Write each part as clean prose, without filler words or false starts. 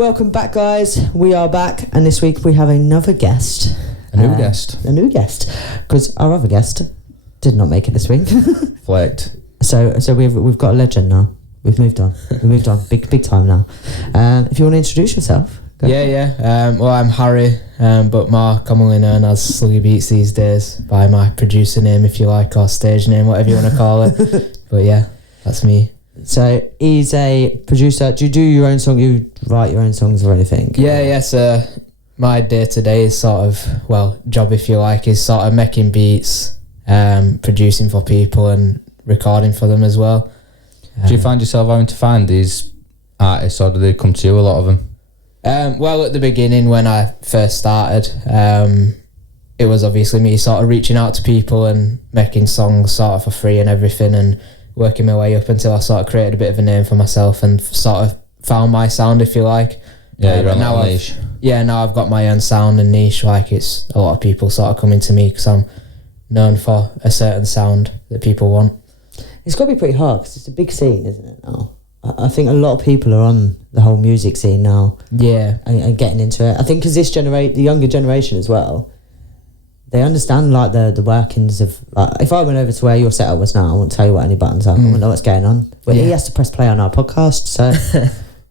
Welcome back, guys. We are back, and this week we have another guest. A new guest, because our other guest did not make it this week. Flaked. So we've got a legend now. We've moved on. Big time now. If you want to introduce yourself. Well, I'm Harry, but more commonly known as Sluggy Beats these days by my producer name, if you like, or stage name, whatever you want to call it. But yeah, that's me. So he's a producer. Do you do your own song? You write your own songs or anything? Yeah. So my day to day is sort of, job if you like, is sort of making beats, producing for people and recording for them as well. Do you find yourself having to find these artists, or do they come to you, a lot of them? At the beginning when I first started, it was obviously me sort of reaching out to people and making songs sort of for free and everything, and working my way up until I sort of created a bit of a name for myself and sort of found my sound, if you like. Yeah, you're on that niche. Now I've got my own sound and niche. Like, it's a lot of people sort of coming to me because I'm known for a certain sound that people want. It's got to be pretty hard because it's a big scene, isn't it, now? I think a lot of people are on the whole music scene now. Yeah. And getting into it. I think because the younger generation as well, they understand like the workings of, like, if I went over to where your setup was now, I wouldn't tell you what any buttons are. I wouldn't know what's going on. But he has to press play on our podcast, so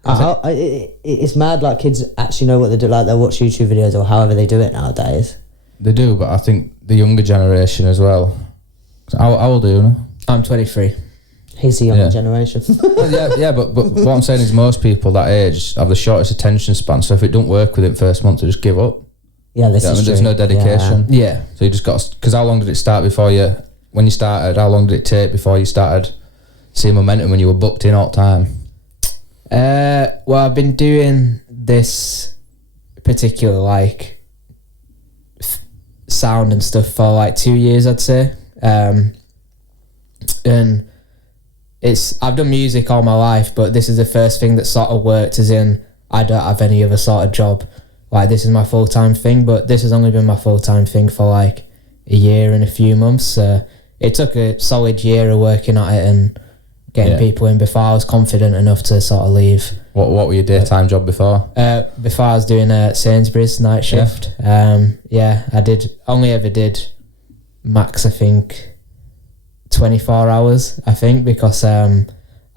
it's mad. Like, kids actually know what they do. Like, they'll watch YouTube videos or however they do it nowadays. They do, but I think the younger generation as well. How old are you now? I'm 23. He's the younger generation. But what I'm saying is most people that age have the shortest attention span. So if it don't work within the first month, they just give up. Yeah, this is true. There's no dedication. Yeah. So you just got, because how long did it start when you started, how long did it take before you started seeing momentum when you were booked in all the time? I've been doing this particular sound and stuff for 2 years, I'd say. And I've done music all my life, but this is the first thing that sort of worked, as in I don't have any other sort of job. This is my full-time thing, but this has only been my full-time thing for a year and a few months. So it took a solid year of working at it and getting people in before I was confident enough to sort of leave. What were your daytime job before? Before I was doing a Sainsbury's night shift. I only ever did max, I think, 24 hours, I think, because I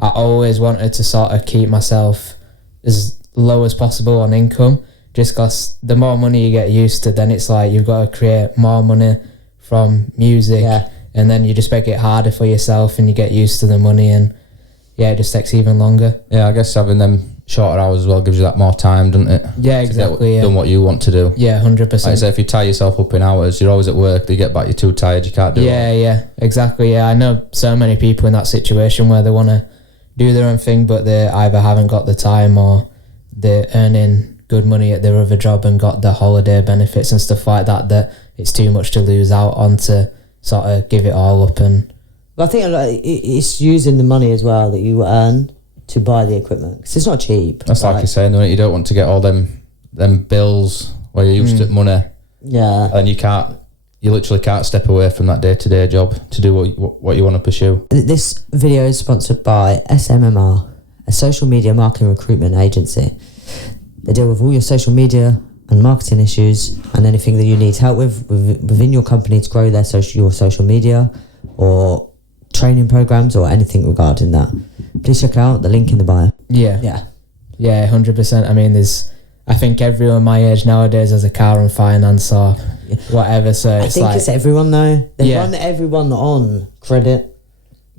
always wanted to sort of keep myself as low as possible on income, just because the more money you get used to, then it's like you've got to create more money from music, and then you just make it harder for yourself and you get used to the money, and it just takes even longer. Yeah, I guess having them shorter hours as well gives you that more time, doesn't it? Yeah, exactly. Done what you want to do. Yeah, 100%. Like I say, if you tie yourself up in hours, you're always at work, you get back, you're too tired, you can't do it. Yeah, exactly. Yeah, I know so many people in that situation where they want to do their own thing, but they either haven't got the time or they're earning good money at their other job and got the holiday benefits and stuff like that it's too much to lose out on to sort of give it all up. And I think it's using the money as well that you earn to buy the equipment, because it's not cheap. That's like you're saying, you don't want to get all them bills where you're used to money. Yeah. And you literally can't step away from that day-to-day job to do what you want to pursue. This video is sponsored by SMMR, a social media marketing recruitment agency. They deal with all your social media and marketing issues and anything that you need help with within your company to grow your social media or training programs or anything regarding that. Please check out the link in the bio. Yeah, 100%. I mean, I think everyone my age nowadays has a car on finance or whatever. So I think it's everyone though. They run everyone on credit.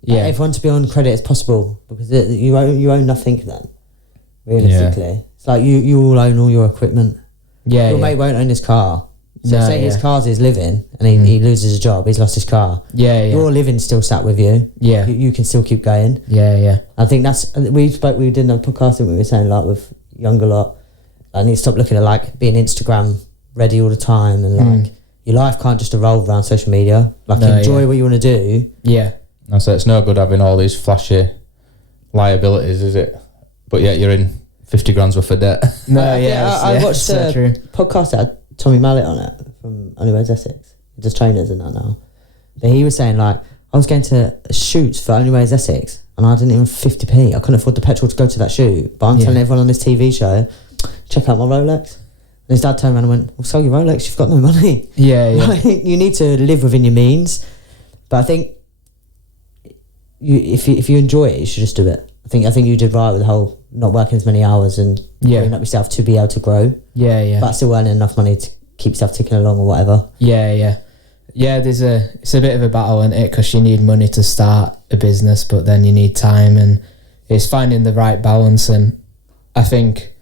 Yeah, everyone to be on credit as possible, because you own nothing then. Realistically. Yeah. It's like you all own all your equipment. Yeah, your mate won't own his car. So say his car's his living and he loses his job, he's lost his car. Yeah. Your living's still sat with you. Yeah. You can still keep going. Yeah. I think we did a podcast and we were saying with younger lot, I need to stop looking at being Instagram ready all the time, and your life can't just revolve around social media. Enjoy what you want to do. Yeah. So it's no good having all these flashy liabilities, is it? But yet you're in 50 grand's worth of debt. I watched a podcast that had Tommy Mallet on it from Only Essex. He does trainers and that now. But he was saying I was going to shoots for Only Essex and I didn't even 50p. I couldn't afford the petrol to go to that shoot. But I'm telling everyone on this TV show, check out my Rolex. And his dad turned around and went, well, sell your Rolex, you've got no money. Yeah, yeah. Like, you need to live within your means. But I think if you enjoy it, you should just do it. I think you did right with the whole not working as many hours and freeing up yourself to be able to grow. Yeah, yeah. But still earning enough money to keep yourself ticking along or whatever. Yeah, yeah. Yeah, it's a bit of a battle, isn't it? Because you need money to start a business, but then you need time, and it's finding the right balance. And I think,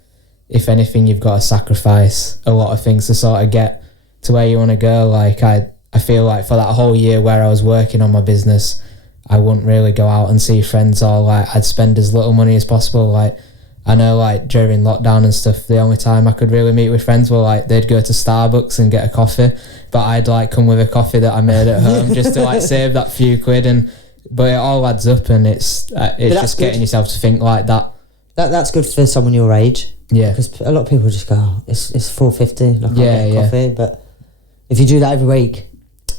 if anything, you've got to sacrifice a lot of things to sort of get to where you want to go. Like, I feel like for that whole year where I was working on my business, I wouldn't really go out and see friends, or like I'd spend as little money as possible. Like, I know, like, during lockdown and stuff, the only time I could really meet with friends were like they'd go to Starbucks and get a coffee, but I'd like come with a coffee that I made at home just to like save that few quid. But it all adds up, and it's just getting yourself to think like that. That's good for someone your age. Yeah, because a lot of people just go, oh, it's $4.50. Like, yeah, I'll get coffee. But if you do that every week,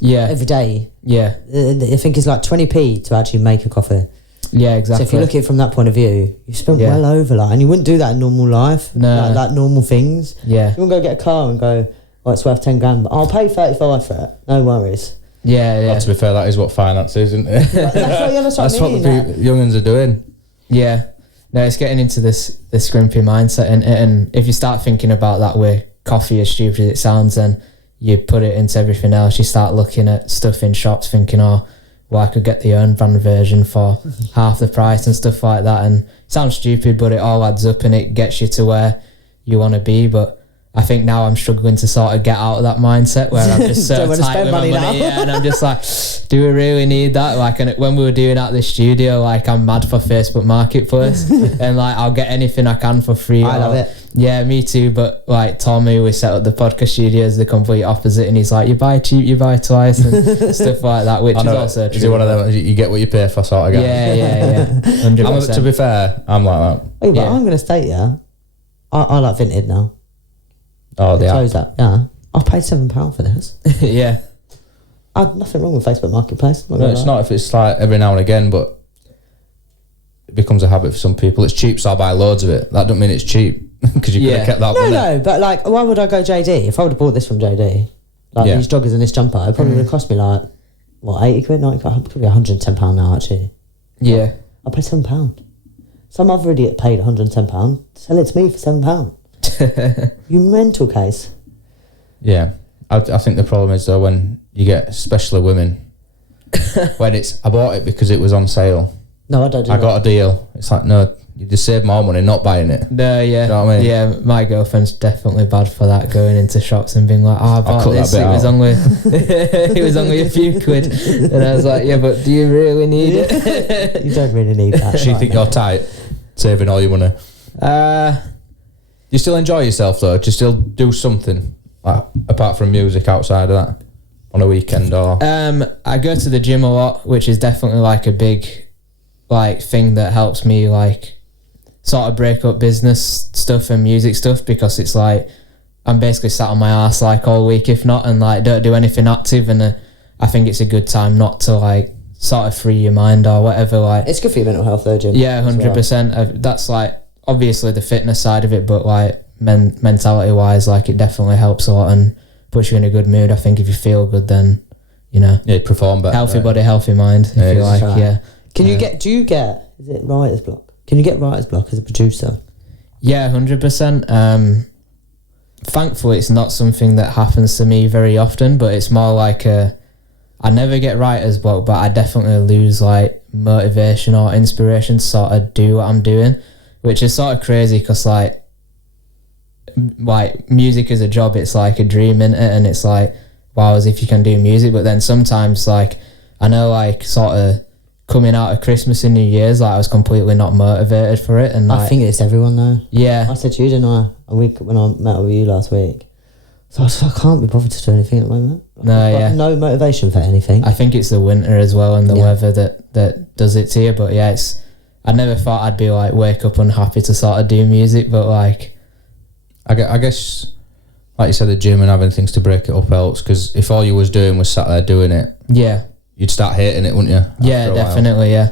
every day, I think it's like 20p to actually make a coffee. Yeah, exactly. So if you look at it from that point of view, you spent well over, like, and you wouldn't do that in normal life. No, like normal things. Yeah, you wouldn't go get a car and go, oh, it's worth 10 grand, but I'll pay 35 for it. No worries. Yeah, yeah. Well, to be fair, that is what finance is, isn't it? That's what the youngins are doing. Yeah. No, it's getting into this scrimpy mindset, and if you start thinking about that way, coffee, as stupid as it sounds, then you put it into everything else. You start looking at stuff in shops thinking, oh, well, I could get the earned brand version for half the price and stuff like that. And it sounds stupid, but it all adds up and it gets you to where you want to be. But I think now I'm struggling to sort of get out of that mindset where I'm just so tight with my money, and I'm just like, do we really need that? Like, and when we were doing at the studio, like, I'm mad for Facebook Marketplace, and like I'll get anything I can for free. I love it. Yeah, me too. But like Tommy, we set up the podcast studio, is the complete opposite, and he's like, you buy cheap, you buy twice, and stuff like that, which is also true. Is it one of them, you get what you pay for sort of guy? Yeah. 100%. To be fair, I'm like that. But I'm going to state, I like Vinted now. Oh, they close that. Yeah, I paid £7 for this. Yeah, I had nothing wrong with Facebook Marketplace. No, it's not if it's like every now and again, but it becomes a habit for some people. It's cheap, so I'll buy loads of it. That don't mean it's cheap because you could have kept that. No, but like, why would I go JD? If I would have bought this from JD, like these joggers and this jumper, it probably would have cost me like what, 80 quid, 90 quid, probably £110 now actually. Yeah, I paid £7. Some other idiot paid £110. Sell it to me for £7. You mental case. Yeah, I think the problem is though when you get, especially women, when it's, I bought it because it was on sale. No, I don't do I got a deal. It's like, no, you just save more money not buying it. No, yeah. You know what I mean? Yeah, my girlfriend's definitely bad for that, going into shops and being like, oh, I bought this, it was only it was only a few quid. And I was like, yeah, but do you really need it? You don't really need that. Do you think you're tight, saving all your money? You still enjoy yourself though? Do you still do something like, apart from music outside of that on a weekend or? I go to the gym a lot, which is definitely like a big like thing that helps me like sort of break up business stuff and music stuff, because it's like I'm basically sat on my ass like all week if not, and like don't do anything active, and I think it's a good time not to like sort of free your mind or whatever. Like, it's good for your mental health though, Jim. Yeah, 100%. That's like obviously the fitness side of it, but like mentality wise, like it definitely helps a lot and puts you in a good mood. I think if you feel good, then you perform better. Healthy body, healthy mind. If you like, right. Can you get? Do you get? Is it writer's block? Can you get writer's block as a producer? Yeah, 100%. Thankfully, it's not something that happens to me very often, but it's more like I never get writer's block, but I definitely lose like motivation or inspiration to sort of do what I'm doing, which is sort of crazy because like music is a job, it's like a dream, innit? And it's like, wow, as if you can do music, but then sometimes like I know like sort of coming out of Christmas and New Year's, like I was completely not motivated for it, and like, I think it's everyone though. Yeah, I said to you, didn't I, a week when I met with you last week? So I can't be bothered to do anything at the moment. No motivation for anything. I think it's the winter as well and the weather that does it to you. But yeah, I never thought I'd be like wake up unhappy to sort of do music, but like I guess like you said, the gym and having things to break it up helps, because if all you was doing was sat there doing it, you'd start hating it, wouldn't you? Yeah, definitely. Yeah,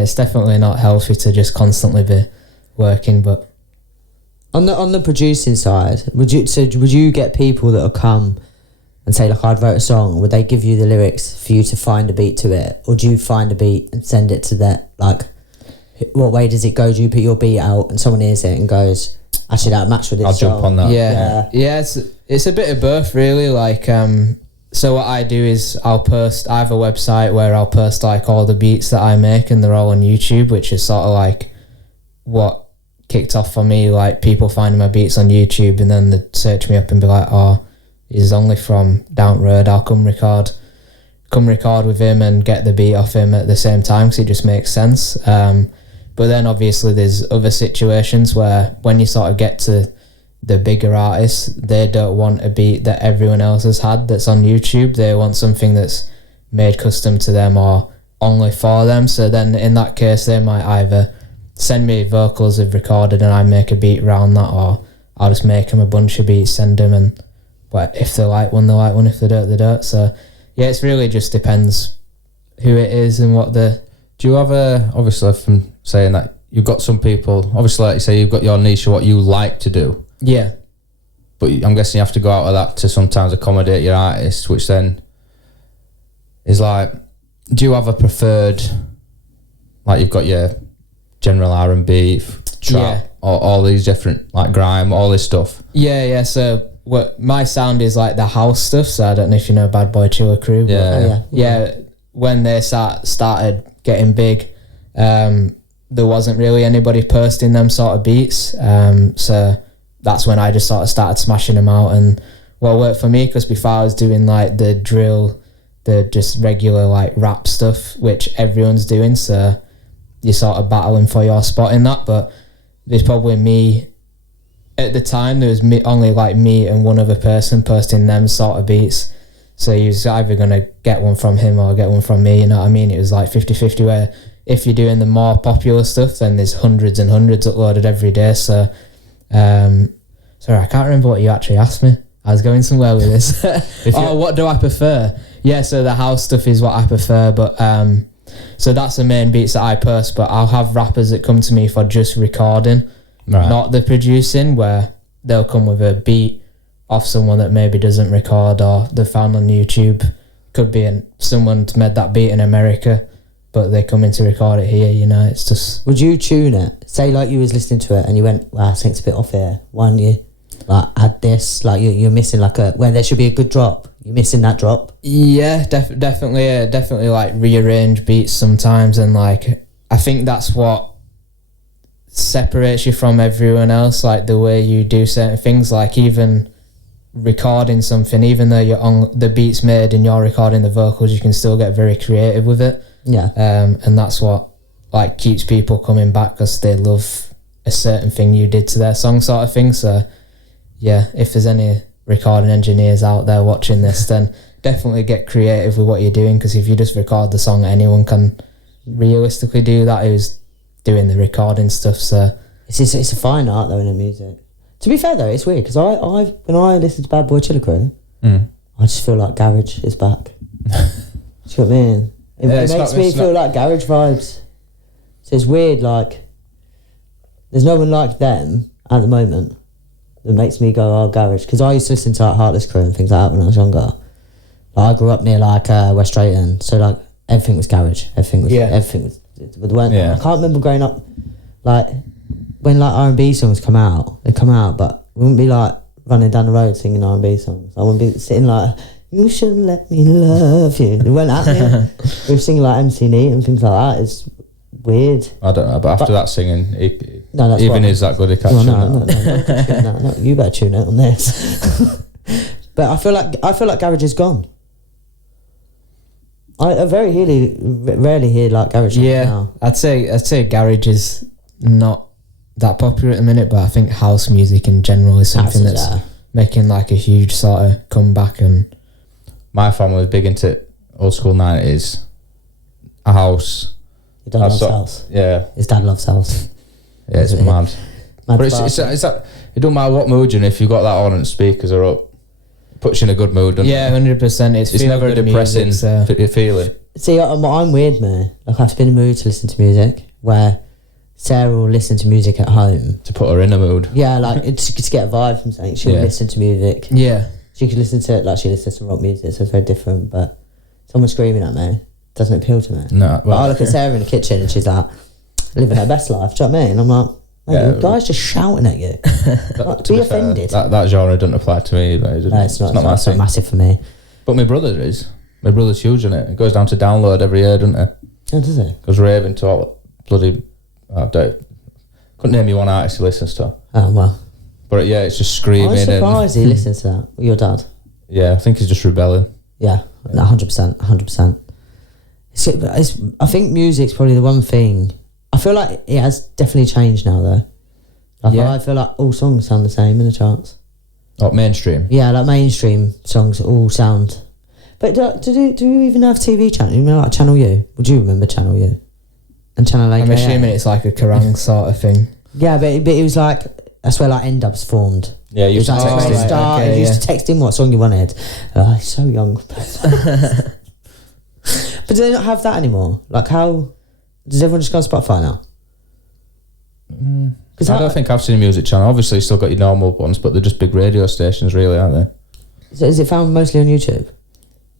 it's definitely not healthy to just constantly be working. But On the producing side, would you get people that will come and say, like, I'd wrote a song, would they give you the lyrics for you to find a beat to it? Or do you find a beat and send it to that, like, what way does it go? Do you put your beat out and someone hears it and goes, actually that match with this I'll song? jump on that. Yeah, it's a bit of both, really. Like, so what I do is I have a website where I'll post, like, all the beats that I make, and they're all on YouTube, which is sort of like what kicked off for me, like people finding my beats on YouTube, and then they'd search me up and be like, oh, he's only from down road, I'll come record with him and get the beat off him at the same time, because it just makes sense. But then obviously there's other situations where when you sort of get to the bigger artists, they don't want a beat that everyone else has had that's on YouTube. They want something that's made custom to them or only for them. So then in that case, they might either send me vocals they've recorded and I make a beat around that, or I'll just make them a bunch of beats, send them, and but if they like one, they like one. If they don't, they don't. So yeah, it's really just depends who it is and what the... Do you have obviously from saying that, you've got some people, obviously like you say, you've got your niche of what you like to do. Yeah. But I'm guessing you have to go out of that to sometimes accommodate your artist, which then is like, do you have a preferred, like you've got your general R&B, trap, or all these different, like grime, all this stuff? Yeah, so what my sound is like the house stuff, so I don't know if you know Bad Boy Chiller Crew. Yeah, when they started getting big, there wasn't really anybody posting them sort of beats, so that's when I just sort of started smashing them out. And well, it worked for me, because before I was doing like the drill, the just regular like rap stuff, which everyone's doing, so you're sort of battling for your spot in that. But there's probably me at the time, there was only like me and one other person posting them sort of beats, so you was either going to get one from him or get one from me, you know what I mean? It was like 50-50, where if you're doing the more popular stuff, then there's hundreds and hundreds uploaded every day. So sorry, I can't remember what you actually asked me. I was going somewhere with this. What do I prefer? Yeah, so the house stuff is what I prefer, but so that's the main beats that I post. But I'll have rappers that come to me for just recording, not the producing, where they'll come with a beat off someone that maybe doesn't record, or they found on YouTube. Could be someone's made that beat in America, but they come in to record it here, you know. It's just... Would you tune it? Say like you was listening to it and you went, well, I think it's a bit off here. Why don't you like add this? Like you're missing like where there should be a good drop. You're missing that drop. Yeah, definitely like rearrange beats sometimes, and like I think that's what separates you from everyone else, like the way you do certain things. Like even recording something, even though you're on the beats made and you're recording the vocals, you can still get very creative with it. Yeah. And that's what like keeps people coming back, because they love a certain thing you did to their song, sort of thing. So yeah, if there's any recording engineers out there watching this, then definitely get creative with what you're doing, because if you just record the song, anyone can realistically do that who's doing the recording stuff. So it's a fine art though in the music. To be fair though, it's weird, because I when I listen to Bad Boy Chiller Crew, I just feel like garage is back. Do you know what I mean? It makes me feel like garage vibes. So it's weird, like there's no one like them at the moment that makes me go, oh, garage. Because I used to listen to like Heartless Crew and things like that when I was younger. Like, I grew up near like West Drayton, so like everything was garage. Everything was. I can't remember growing up, like when like R&B songs come out, but we wouldn't be like running down the road singing R&B songs. I wouldn't be sitting like, you shouldn't let me love you. It weren't happening. We were singing like MC Neat and things like that. It's weird. I don't know, but after that singing, that's even is that good a catch? No, you better tune it on this. But I feel like garage is gone. I rarely hear like garage. Yeah, now. I'd say garage is not that popular at the minute, but I think house music in general is something that's making like a huge sort of comeback. And my family was big into old school 90s. A house. Your dad loves house. Yeah. His dad loves house. Yeah, it's mad. But it's that, it don't matter what mood you're in, if you've got that on and speakers are up, it puts you in a good mood, doesn't it? Yeah, 100%. It's never a depressing feeling. See, I'm weird, man. Like, I have to be in a mood to listen to music where Sarah will listen to music at home to put her in a mood. Yeah, like to get a vibe from something. She'll listen to music. Yeah. She could listen to, like, she listens to rock music, so it's very different. But someone screaming at me doesn't appeal to me. No, well, I look at Sarah in the kitchen and she's like living her best life. Do you know what I mean? I'm like, the guy's just shouting at you. Like, be offended. That genre doesn't apply to me either. No, it's not my thing. Massive for me. But my brother is. My brother's huge on it. It goes down to download every year, doesn't it? Oh, does it? Goes raving to all bloody. Couldn't name you one artist he listens to. Oh well. But yeah, it's just screaming. I'm surprised he listens to that. Your dad? Yeah, I think he's just rebelling. Yeah, 100%. I think music's probably the one thing. I feel like it has definitely changed now, though. Like, I feel like all songs sound the same in the charts. Oh, mainstream? Yeah, like mainstream songs all sound. But do you even have TV channel? You know, like Channel U? Would you remember Channel U? And Channel 8? I'm assuming it's like a Kerrang sort of thing. Yeah, but it was like, that's where like N-Dubs formed. Yeah, you used to text him. You used to text him what song you wanted. He's so young. But do they not have that anymore? Like, how does everyone just go on Spotify now? I don't think I've seen a music channel. Obviously, you still got your normal ones, but they're just big radio stations, really, aren't they? So is it found mostly on YouTube?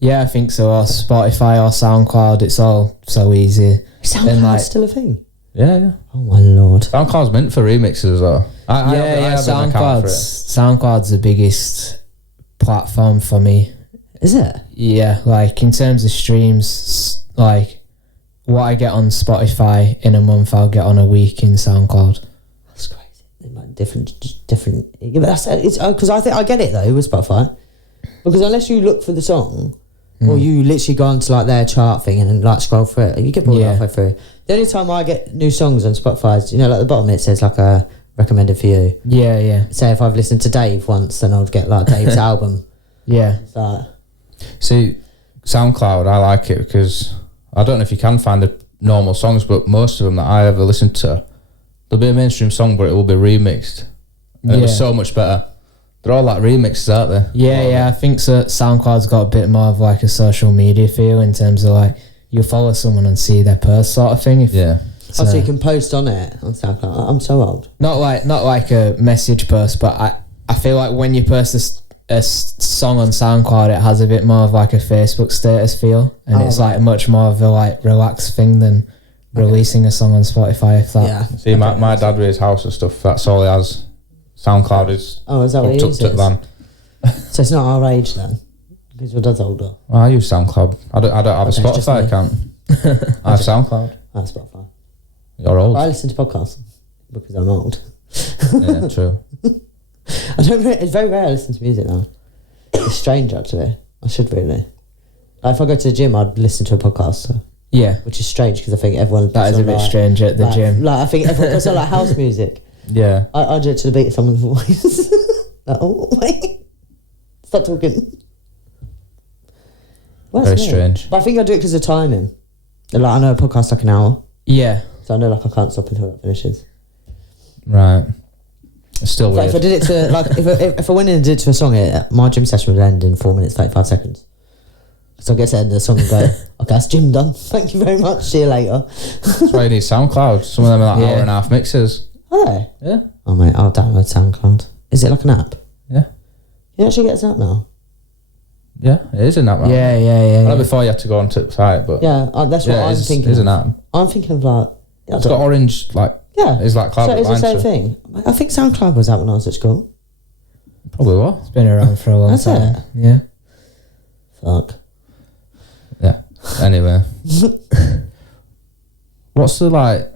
Yeah, I think so. Or Spotify or SoundCloud. It's all so easy. SoundCloud's still a thing? Yeah. Oh my lord. SoundCloud's meant for remixes as well. I have SoundCloud's the biggest platform for me. Is it? Yeah, like in terms of streams, like what I get on Spotify in a month, I'll get on a week in SoundCloud. That's crazy. Like different. Yeah, but it's because I think I get it though with Spotify, because unless you look for the song, or you literally go onto like their chart thing and then like scroll through it, you get bored halfway through. The only time I get new songs on Spotify is, like at the bottom it says like a recommended for you. Yeah. Say if I've listened to Dave once, then I'll get like Dave's album. Yeah. So, see, SoundCloud, I like it because I don't know if you can find the normal songs, but most of them that I ever listened to, there'll be a mainstream song, but it will be remixed. And it was so much better. They're all like remixes, aren't they? Yeah. I think so. SoundCloud's got a bit more of like a social media feel in terms of like you follow someone and see their post sort of thing. So you can post on it on SoundCloud. I'm so old. Not like a message post, but I feel like when you post a song on SoundCloud, it has a bit more of like a Facebook status feel, and it's like much more of a like relaxed thing than releasing a song on Spotify. If that. Yeah. See, my dad with his house and stuff. That's all he has. SoundCloud is. Oh, is that what he uses? So it's not our age then, because your dad's older. Well, I use SoundCloud. I don't have a Spotify account. I have SoundCloud. I have Spotify. You're old. I listen to podcasts because I'm old. Yeah, true. It's very rare I listen to music now. It's strange actually. I should really. Like, if I go to the gym, I'd listen to a podcast. So. Yeah, which is strange because I think everyone. That is a bit strange at the gym. Like I think everyone puts on like house music. Yeah. I do it to the beat of someone's voice. Like, oh wait, stop talking. Well, very strange. But I think I do it because of timing. Like I know a podcast's like an hour. Yeah. So I know like I can't stop until that finishes. Right. It's still weird. If I did it to like if I went in and did it to a song, my gym session would end in 4 minutes 35 seconds. So I get to the end of the song and go, okay, that's gym done. Thank you very much. See you later. That's why you need SoundCloud. Some of them are like hour and a half mixes. Are they? Yeah. Oh mate, I'll download SoundCloud. Is it like an app? Yeah. You actually get an app now? Yeah, it is an app. Right? Yeah. I know before you had to go onto the site, but yeah, that's what I'm thinking. It is an app. I'm thinking of like. It's got orange it's like cloud. So it's the same thing. I think SoundCloud was out when I was at school. Probably was. It's been around for a long time. It? Yeah. Fuck. Yeah. Anyway, what's the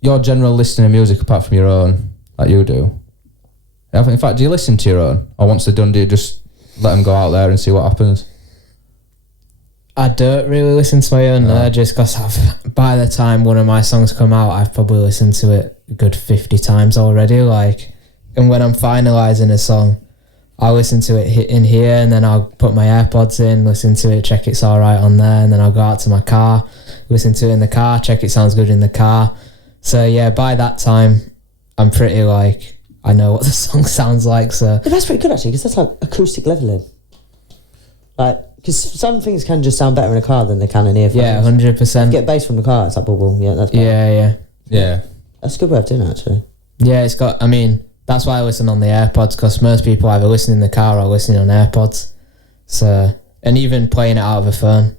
your general listening of music apart from your own, like you do? In fact, do you listen to your own, or once they're done, do you just let them go out there and see what happens? I don't really listen to my own just because by the time one of my songs come out, I've probably listened to it a good 50 times already. And when I'm finalising a song, I'll listen to it in here, and then I'll put my AirPods in, listen to it, check it's all right on there, and then I'll go out to my car, listen to it in the car, check it sounds good in the car. So yeah, by that time, I'm pretty I know what the song sounds like. So yeah, that's pretty good actually, because that's like acoustic leveling. Because some things can just sound better in a car than they can in earphones. Yeah, 100%. Get bass from the car, it's like boom, yeah, that's better. Yeah. Yeah. That's a good way of doing it, actually. Yeah, it's got. I mean, that's why I listen on the AirPods, because most people either listen in the car or listening on AirPods. So, and even playing it out of a phone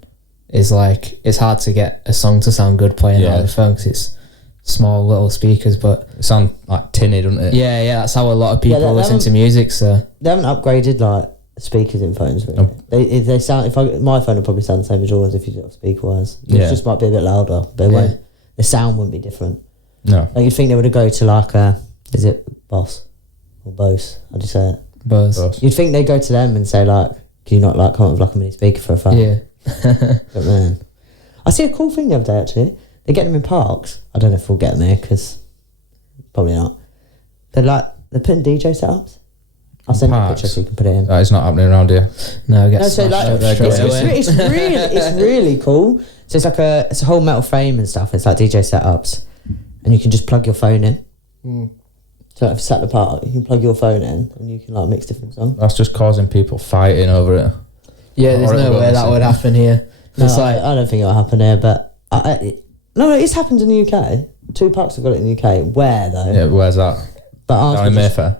is like, it's hard to get a song to sound good playing out of a phone because it's small little speakers, but it sounds like tinny, doesn't it? Yeah, that's how a lot of people listen to music. So they haven't upgraded like speakers in phones. Really. They sound. My phone would probably sound the same as yours if you did speaker wise. It just might be a bit louder, but it won't. The sound wouldn't be different. No, like you'd think they would go to like is it Boss or Bose? How do you say it? Bose. You'd think they'd go to them and say like, can you not like come up with like a mini speaker for a phone? Yeah. But man, I see a cool thing the other day actually. They get them in parks. I don't know if we'll get them here because probably not. They're putting DJ setups. I'll send you a picture so you can put it in. That is not happening around here. No, it's really cool. So it's like it's a whole metal frame and stuff. It's like DJ setups, and you can just plug your phone in. So if it's at the park, you can plug your phone in and you can like mix different songs. That's just causing people fighting over it. Yeah, there's no way that would happen here. No, I don't think it'll happen here, but no, it's happened in the UK. 2 parks have got it in the UK. Where though? Yeah, where's that? But down in Mayfair.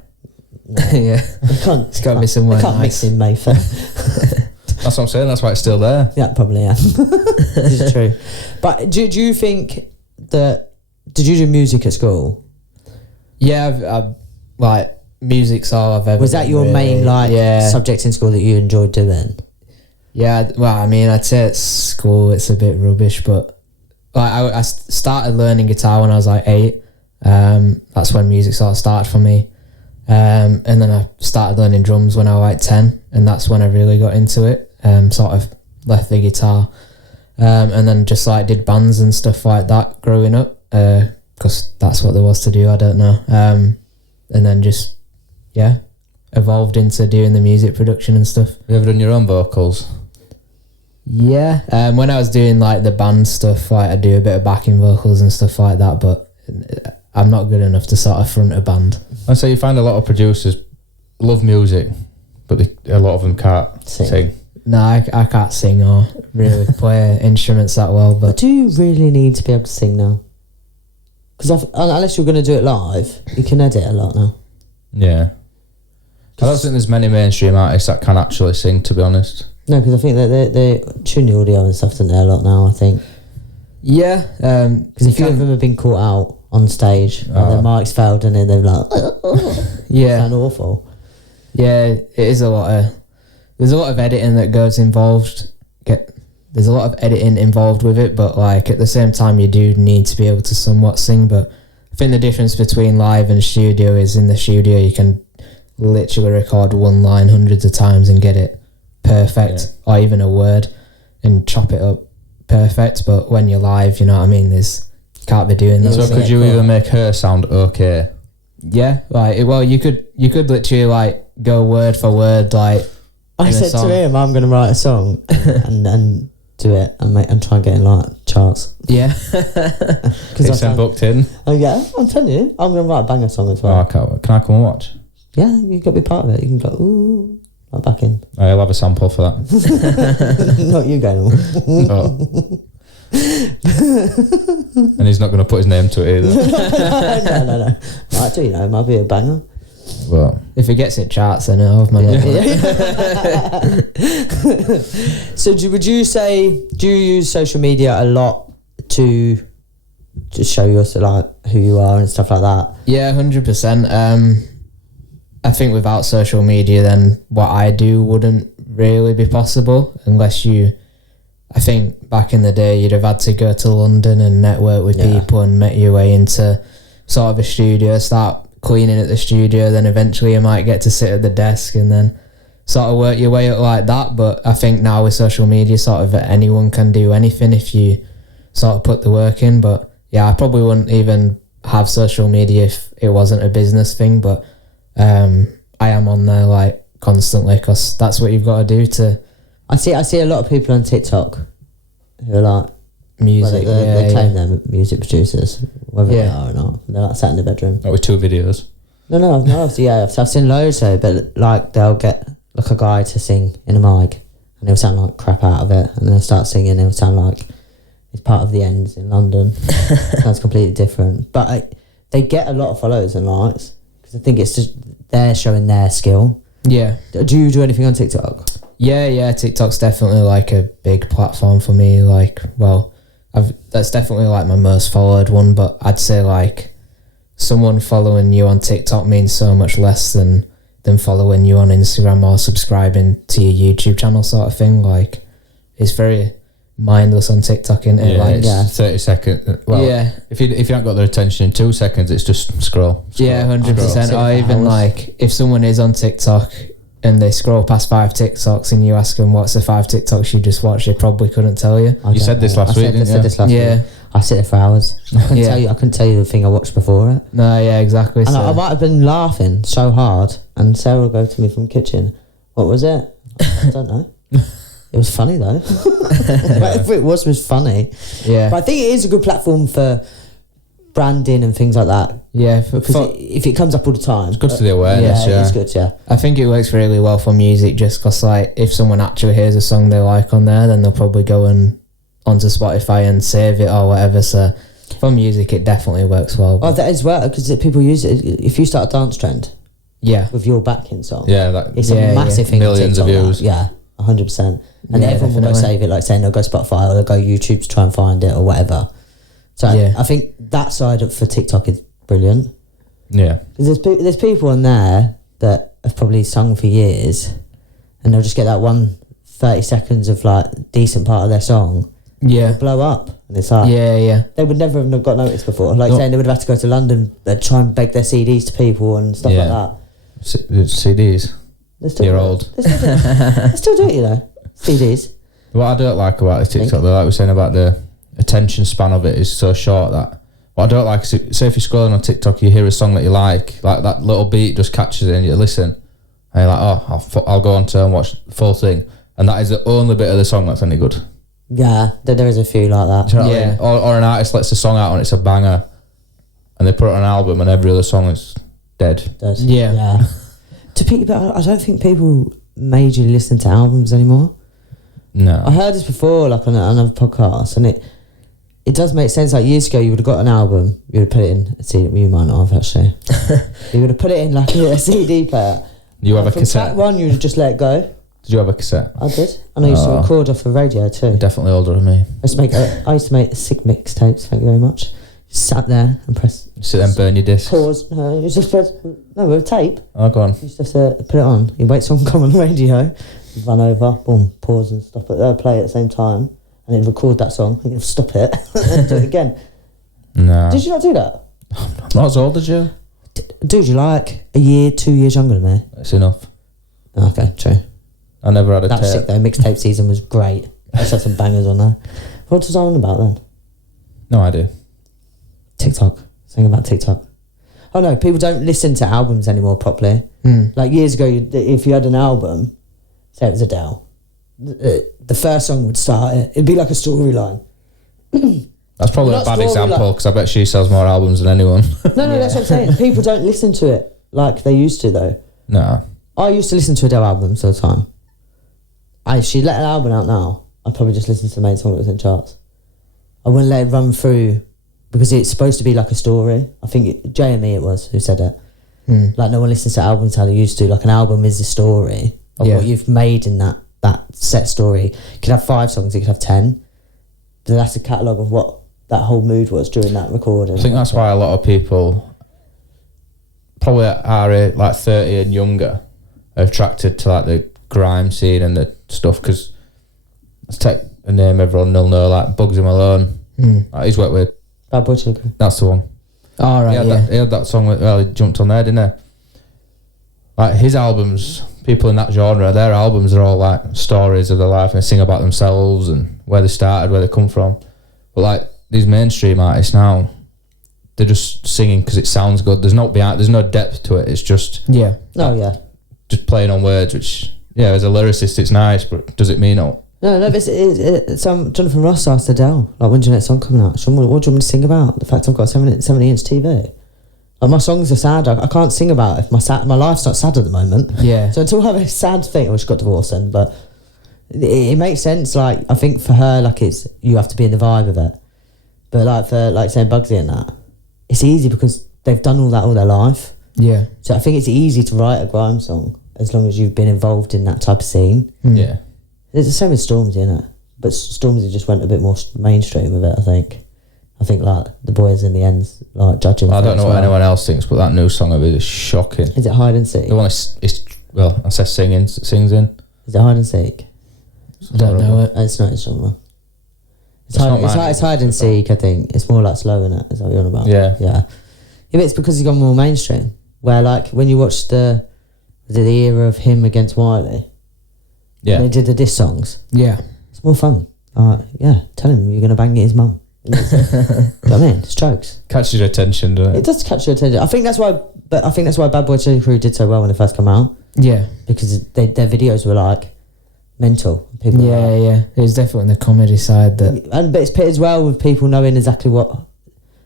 No. Yeah, it's got to be somewhere I can't nice. mix in Mayfair. That's what I'm saying. That's why it's still there. Yeah, probably. Yeah, this is true. But do you think that? Did you do music at school? Yeah, I've like music's all I've ever. Was that your main subject in school that you enjoyed doing? Yeah, well, I mean, I'd say at school it's a bit rubbish, but like I started learning guitar when I was like 8. That's when music sort of started for me. And then I started learning drums when I was like 10, and that's when I really got into it. Sort of left the guitar, and then just like did bands and stuff like that growing up, because that's what there was to do. I don't know. And then just evolved into doing the music production and stuff. Have you ever done your own vocals? Yeah, when I was doing like the band stuff, like I do a bit of backing vocals and stuff like that, but I'm not good enough to sort of front a band. I'd say you find a lot of producers love music, but a lot of them can't sing. No, I can't sing or really play instruments that well. But do you really need to be able to sing now? Because unless you're going to do it live, you can edit a lot now. Yeah. I don't think there's many mainstream artists that can actually sing, to be honest. No, because I think that they tune the audio and stuff, don't they, a lot now, I think. Yeah. Because a few of them have been caught out on stage. And their mics failed and then they're like, yeah. Sound awful. Yeah, it is a lot of... There's a lot of editing that goes involved. There's a lot of editing involved with it, but like at the same time you do need to be able to somewhat sing. But I think the difference between live and studio is in the studio you can literally record one line hundreds of times and get it perfect, or even a word, and chop it up perfect. But when you're live, you know what I mean, can't be doing that. So could you even make her sound okay? Yeah, like you could literally like go word for word like. I said to him, I'm going to write a song and do it and try and get in like charts. Yeah. Because I'm booked in. Oh yeah, I'm telling you, I'm going to write a banger song as well. Oh, can I come and watch? Yeah, you've got to be part of it. You can go, ooh, like back in. I'll have a sample for that. Not you going. Oh. And he's not going to put his name to it either. No. Might do, it might be a banger. Well, if it gets it charts, then I'll have my name. So would you say, do you use social media a lot to show us like who you are and stuff like that? Yeah, 100%. I think without social media, then what I do wouldn't really be possible unless I think back in the day you'd have had to go to London and network with people and make your way into sort of a studio, start cleaning at the studio, then eventually you might get to sit at the desk and then sort of work your way up like that. But I think now with social media, sort of anyone can do anything if you sort of put the work in. But yeah, I probably wouldn't even have social media if it wasn't a business thing, but I am on there like constantly because that's what you've got to do to... I see a lot of people on TikTok who are like music. They claim they're music producers, whether they are or not. They're like sat in the bedroom. Not with 2 videos. No. I've seen loads though, but like they'll get like a guy to sing in a mic, and he'll sound like crap out of it, and then they'll start singing, and it'll sound like it's part of the Ends in London. Sounds completely different. But they get a lot of followers and likes because I think it's just they're showing their skill. Yeah. Do you do anything on TikTok? Yeah. TikTok's definitely like a big platform for me. Like, well, that's definitely like my most followed one, but I'd say like someone following you on TikTok means so much less than following you on Instagram or subscribing to your YouTube channel sort of thing. Like, it's very mindless on TikTok, isn't it? Yeah, like, it's 30 seconds. Well, yeah. If you haven't got their attention in 2 seconds, it's just scroll. Yeah, 100%. Scroll. Or even like if someone is on TikTok and they scroll past 5 TikToks and you ask them what's the 5 TikToks you just watched, they probably couldn't tell you. You said this last week, didn't you? I said this last week. I sit there for hours. I couldn't tell you the thing I watched before it. No, yeah, exactly. And I might have been laughing so hard, and Sarah will go to me from the kitchen. What was it? I don't know. It was funny though. Whatever it was funny. Yeah. But I think it is a good platform for branding and things like that. Yeah. Because if it comes up all the time, it's good to the awareness. Yeah, it's good. Yeah. I think it works really well for music, just because like if someone actually hears a song they like on there, then they'll probably go onto Spotify and save it or whatever. So for music, it definitely works well. Oh, that is well because people use it. If you start a dance trend, with your backing song, it's a massive thing. Millions of views. Yeah, 100%. And everyone will go save it, like saying they'll go Spotify or they'll go YouTube to try and find it or whatever. So I think that side for TikTok is brilliant. Yeah, because there's people on there that have probably sung for years, and they'll just get that 30 seconds of like decent part of their song. Yeah, blow up, and it's like they would never have got noticed before. Like saying they would have had to go to London and try and beg their CDs to people and stuff like that. CDs. You're old. They still do it, you know. CDs. What I don't like about the TikTok, though, like we were saying about the attention span of it is so short that what I don't like is, say if you're scrolling on TikTok, you hear a song that you like that little beat just catches it and you listen, and you're like, oh, I'll go on to and watch the full thing, and that is the only bit of the song that's any good. Yeah, there is a few like that. Do you know what I mean? Or an artist lets a song out and it's a banger, and they put it on an album and every other song is dead. Yeah. To people, I don't think people majorly listen to albums anymore. No. I heard this before, like on another podcast, and it does make sense. Like years ago, you would have got an album, you would have put it in a CD. You might not have actually. You would have put it in like a CD player. You have a cassette. Track one, you would have just let it go. Did you have a cassette? I did. And I used to record off the radio too. Definitely older than me. I used to make sick mixtapes. Thank you very much. Just sat there and press. Sit there and burn your discs. Pause. No, you just press. No, with a tape. Oh, go on. You just have to put it on. You wait someone come on the radio, you run over, boom, pause and stop it. Play at the same time, and then record that song. You can stop it and do it again. No. Did you not do that? I'm not as old as you. Dude, you're like a year, 2 years younger than me. That's enough. Okay, true. I never had a tape. That was sick though. Mixtape season was great. I just had some bangers on there. What was I on about then? No idea. TikTok. Something about TikTok. Oh no, people don't listen to albums anymore properly. Like years ago, if you had an album, say it was Adele, the first song would start it. It'd be like a storyline. That's probably a bad example because I bet she sells more albums than anyone. No, that's what I'm saying. People don't listen to it like they used to though. No. I used to listen to Adele albums all the time. If she let an album out now, I'd probably just listen to the main song that was in charts. I wouldn't let it run through because it's supposed to be like a story. I think JME it was who said it. Like no one listens to albums how they used to. Like an album is a story of what you've made in that set story. You could have 5 songs, you could have 10. But that's a catalogue of what that whole mood was during that recording. I think that's why a lot of people probably are like 30 and younger are attracted to like the grime scene and the stuff, because let's take a name everyone will know, like Bugsy Malone. Like, he's worked with Bad Boy Chicken. That's the one. All right, he had that song he jumped on there, didn't he? Like his albums, people in that genre, their albums are all like stories of their life, and they sing about themselves and where they started, where they come from. But like these mainstream artists now, they're just singing because it sounds good. There's no depth to it. It's just just playing on words, which as a lyricist it's nice, but does it mean all? No, it's Jonathan Ross asked Adele, like, when's your next song coming out? What do you want me to sing about? The fact I've got a 70-inch TV. Like, my songs are sad. I can't sing about it if my life's not sad at the moment. Yeah. So until I have a sad thing, she got divorced then, but it makes sense. Like, I think for her, like, you have to be in the vibe of it. But like for, like, saying Bugsy and that, it's easy because they've done all that all their life. Yeah. So I think it's easy to write a grime song as long as you've been involved in that type of scene. Yeah. It's the same with Stormzy, isn't it? But Stormzy just went a bit more mainstream with it, I think. I think like the boys in the end, like judging. I don't know what anyone else thinks, but that new song of it is shocking. Is it Hide and Seek? The one is well, I say sings in. Is it Hide and Seek? I don't know it. It's not his genre. It's Hide and Seek, I think. It's more like slow, isn't it? Is that what you're on about? Yeah. Yeah. Yeah, but it's because he's gone more mainstream. Where like when you watch the era of him against Wiley, Yeah. they did the diss songs. Yeah. It's more fun. Yeah, tell him you're gonna bang his mum. You know what I mean? It's jokes. Catches your attention, doesn't it? It does catch your attention. I think that's why Bad Boy Chili Crew did so well when they first came out, Yeah. because their videos were like mental. People were like, Yeah. It was definitely the comedy side that. but it's paired as well with people knowing exactly what.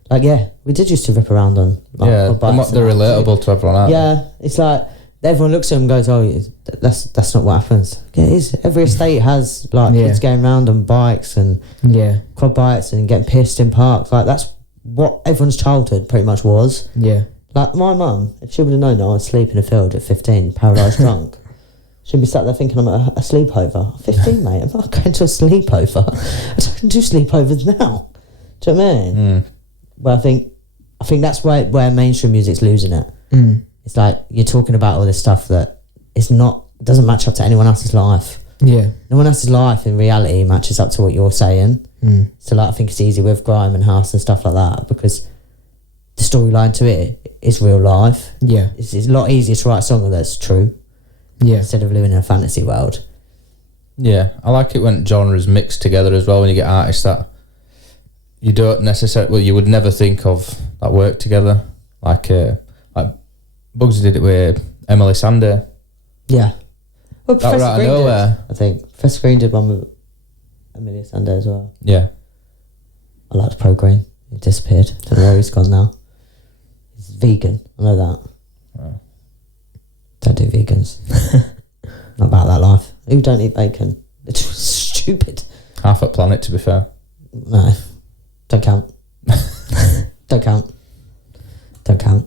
Like, yeah, we did used to rip around on. Like, Yeah, on bikes they're and that. relatable to everyone out there. Yeah, it's like everyone looks at them and goes, "Oh, that's not what happens." Yeah, it is. Every estate has like kids going around on bikes and quad bikes and getting pissed in parks. Like that's what everyone's childhood pretty much was. Yeah. Like my mum, if she would have known I was asleep in a field at 15, paralysed drunk, she'd be sat there thinking I'm at a sleepover. 15, mate, I'm not going to a sleepover. I don't do sleepovers now. Do you know what I mean? Mm. Well, I think that's where mainstream music's losing it. Mm. It's like you're talking about all this stuff that doesn't match up to anyone else's life. Yeah. No one else's life in reality matches up to what you're saying. Mm. So like I think it's easy with grime and house and stuff like that because the storyline to it is real life. Yeah. It's a lot easier to write a song that's true. Yeah. Instead of living in a fantasy world. Yeah, I like it when genres mix together as well. When you get artists that you don't necessarily, well, you would never think of that work together. Like Bugsy did it with Emily Sandé. Yeah. Well, That Professor right out of Green nowhere. did, I think. Professor Green did one with Amelia Sandé as well. Yeah. I liked Pro Green. He disappeared. Don't know where he's gone now. He's vegan. I know that. Oh. Don't do vegans. Not about that life. Who don't eat bacon? It's stupid. Half a planet, to be fair. No. Don't count. Don't count. Don't count.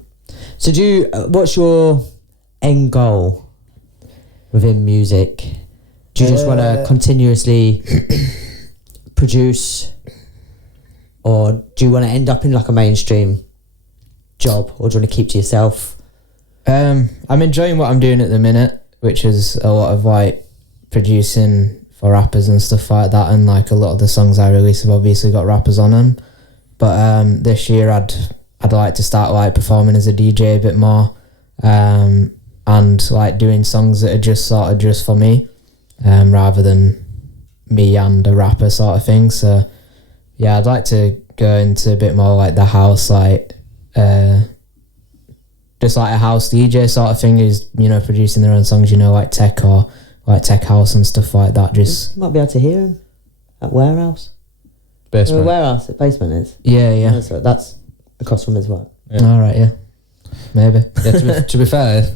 So what's your end goal within music? Do you just want to continuously produce, or do you want to end up in like a mainstream job, or do you want to keep to yourself? I'm enjoying what I'm doing at the minute, which is a lot of like producing for rappers and stuff like that, and like a lot of the songs I release have obviously got rappers on them. But this year I'd like to start like performing as a DJ a bit more, and like doing songs that are just for me, rather than me and a rapper sort of thing. So yeah, I'd like to go into a bit more like the house, like just like a house DJ sort of thing, is, you know, producing their own songs, you know, like tech or like tech house and stuff like that. Just You might be able to hear him at Warehouse. Basement. Warehouse, the basement is. yeah. That's across from his work. Yeah. All right, yeah, maybe. Yeah, to be fair,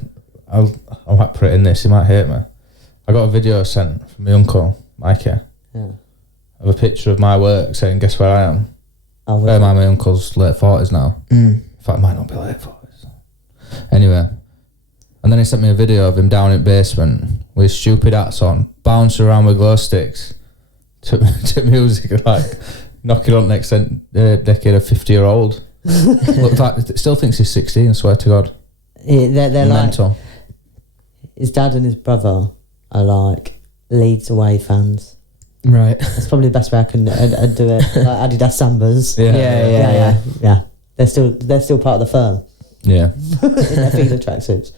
I might put it in this, he might hate me. I got a video sent from my uncle, Mikey, Yeah. of a picture of my work saying, guess where I am? Oh, Bear in mind my uncle's late 40s now. Mm. In fact, it might not be late 40s. Anyway, and then he sent me a video of him down in the basement with his stupid hats on, bouncing around with glow sticks to music, like knocking on next decade of 50-year-old. Looks like, still thinks he's 16, I swear to God. Yeah, they're like, mental. his dad and his brother are like Leeds away fans. Right. That's probably the best way I can do it. Like Adidas Sambas. Yeah. They're still part of the firm Yeah. in their Fila tracksuits.